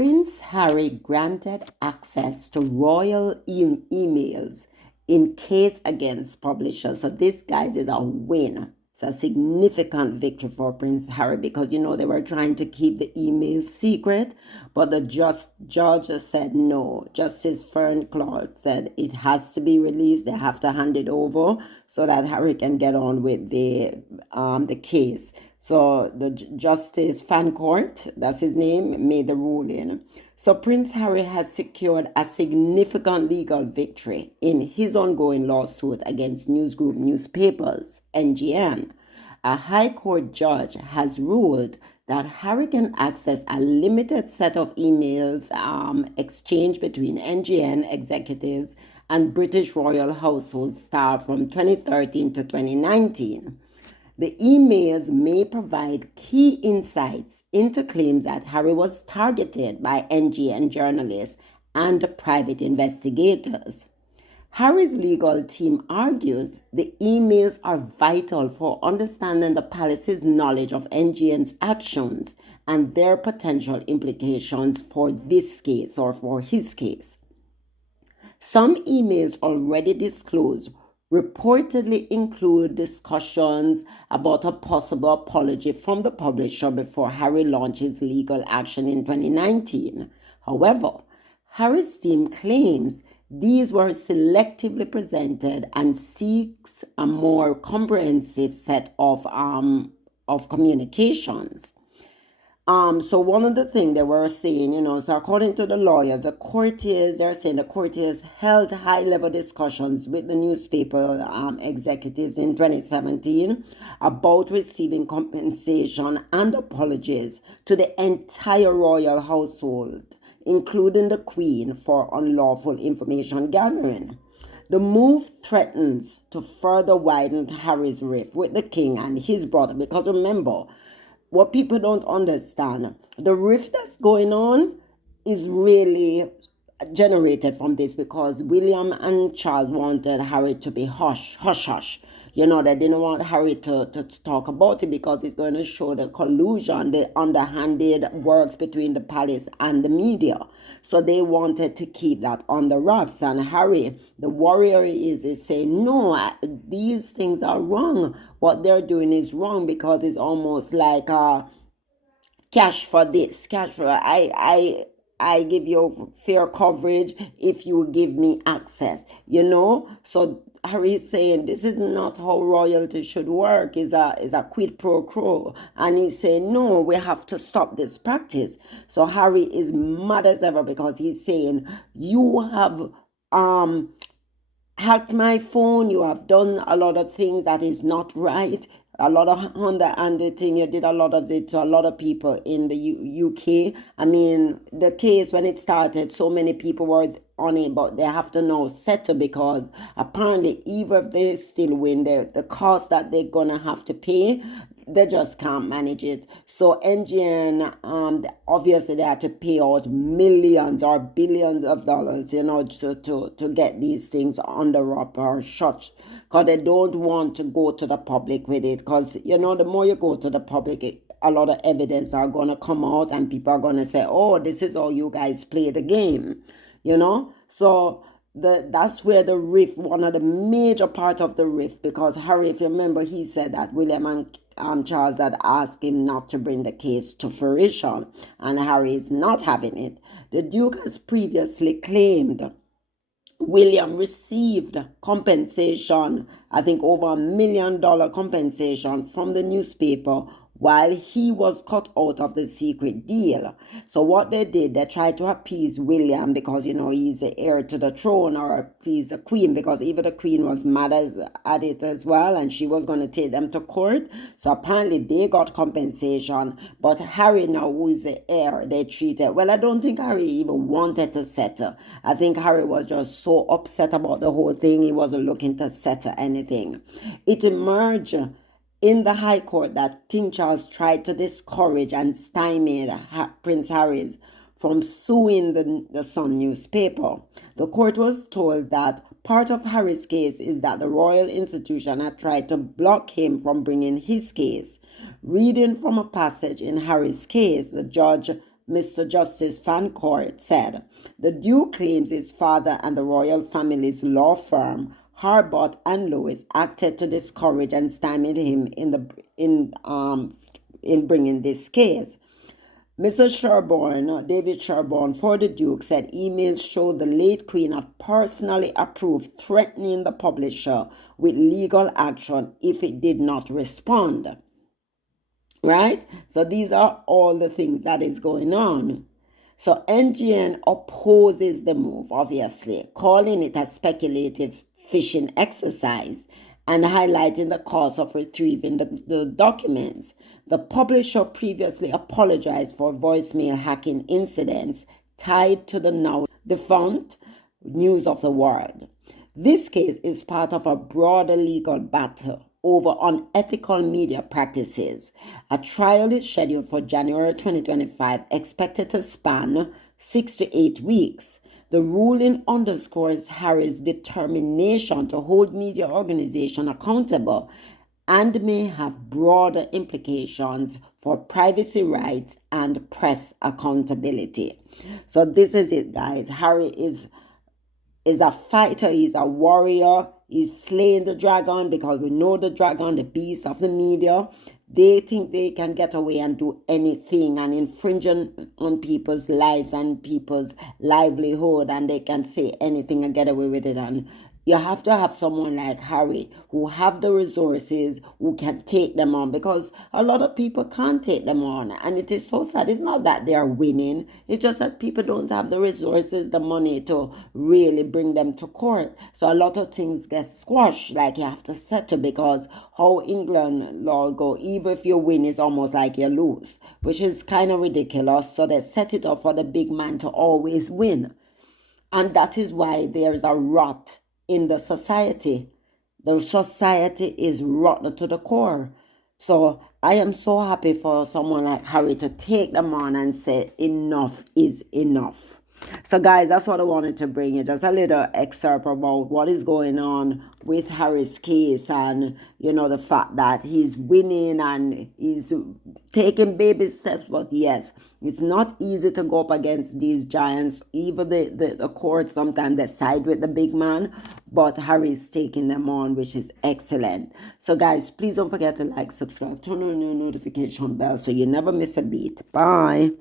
Prince Harry granted access to royal emails in case against publishers. So this, guys, is a win. It's a significant victory for Prince Harry because, they were trying to keep the emails secret, but the judge said no. Justice Fern Clark said it has to be released. They have to hand it over so that Harry can get on with the case. So the Justice Fancourt, that's his name, made the ruling. So Prince Harry has secured a significant legal victory in his ongoing lawsuit against News Group Newspapers, NGN. A High Court judge has ruled that Harry can access a limited set of emails exchanged between NGN executives and British royal household staff from 2013 to 2019. The emails may provide key insights into claims that Harry was targeted by NGN journalists and private investigators. Harry's legal team argues the emails are vital for understanding the palace's knowledge of NGN's actions and their potential implications for this case or for his case. Some emails already disclosed reportedly include discussions about a possible apology from the publisher before Harry launched his legal action in 2019. However, Harry's team claims these were selectively presented and seeks a more comprehensive set of communications. So one of the things they were saying, so according to the lawyers, they're saying the courtiers held high-level discussions with the newspaper executives in 2017 about receiving compensation and apologies to the entire royal household, including the Queen, for unlawful information gathering. The move threatens to further widen Harry's rift with the king and his brother, because remember, what people don't understand, the rift that's going on is really generated from this because William and Charles wanted Harry to be hush. They didn't want Harry to talk about it because it's going to show the collusion, the underhanded works between the palace and the media. So they wanted to keep that on the wraps. And Harry, the warrior, is saying, no, these things are wrong. What they're doing is wrong because it's almost like cash for this, cash for I give you fair coverage if you give me access, So Harry is saying this is not how royalty should work. Is a quid pro quo, and he's saying no, we have to stop this practice. So Harry is mad as ever because he's saying you have hacked my phone, you have done a lot of things that is not right, a lot of underhanded thing. You did a lot of it to a lot of people in the UK. I mean, the case when it started, so many people were on it, but they have to now settle because apparently even if they still win, the cost that they're gonna have to pay, they just can't manage it. So NGN, obviously they had to pay out millions or billions of dollars, to get these things under wrap or shut, because they don't want to go to the public with it. Because the more you go to the public, a lot of evidence are gonna come out, and people are gonna say, "Oh, this is how you guys play the game," So that's where the rift, one of the major part of the rift, because Harry, if you remember, he said that William and Charles had asked him not to bring the case to fruition, and Harry is not having it. The Duke has previously claimed William received compensation, I think over $1 million compensation from the newspaper while he was cut out of the secret deal. So what they did, they tried to appease William because, he's the heir to the throne, or appease the Queen, because even the Queen was mad at it as well, and she was going to take them to court. So apparently they got compensation, but Harry now, who is the heir, they treated, well, I don't think Harry even wanted to settle. I think Harry was just so upset about the whole thing, he wasn't looking to settle anything. It emerged in the High Court that King Charles tried to discourage and stymie Prince Harry from suing the Sun newspaper. The court was told that part of Harry's case is that the royal institution had tried to block him from bringing his case. Reading from a passage in Harry's case, the judge Mr. Justice Fancourt said, the Duke claims his father and the royal family's law firm, Harbot and Lewis, acted to discourage and stymie him in bringing this case. Mr. Sherborne, David Sherborne, for the Duke, said emails showed the late Queen had personally approved threatening the publisher with legal action if it did not respond. Right? So these are all the things that is going on. So NGN opposes the move, obviously, calling it a speculative fishing exercise and highlighting the cost of retrieving the documents. The publisher previously apologized for voicemail hacking incidents tied to the now defunct News of the World. This case is part of a broader legal battle over unethical media practices. A trial is scheduled for January 2025, expected to span 6 to 8 weeks. The ruling underscores Harry's determination to hold media organizations accountable and may have broader implications for privacy rights and press accountability. So this is it, guys. Harry is a fighter, he's a warrior, he's slaying the dragon, because we know the dragon, the beast of the media. They think they can get away and do anything and infringing on people's lives and people's livelihood, and they can say anything and get away with it. And you have to have someone like Harry who have the resources, who can take them on, because a lot of people can't take them on. And it is so sad. It's not that they are winning. It's just that people don't have the resources, the money to really bring them to court. So a lot of things get squashed, like you have to settle, because how England law go, even if you win, it's almost like you lose, which is kind of ridiculous. So they set it up for the big man to always win. And that is why there's a rot in the society. The society is rotten to the core. So I am so happy for someone like Harry to take them on and say enough is enough. So guys, that's what I wanted to bring you. Just a little excerpt about what is going on with Harry's case, and the fact that he's winning and he's taking baby steps. But yes, it's not easy to go up against these giants. Even the courts sometimes they side with the big man, but Harry's taking them on, which is excellent. So guys, please don't forget to like, subscribe, turn on your notification bell so you never miss a beat. Bye.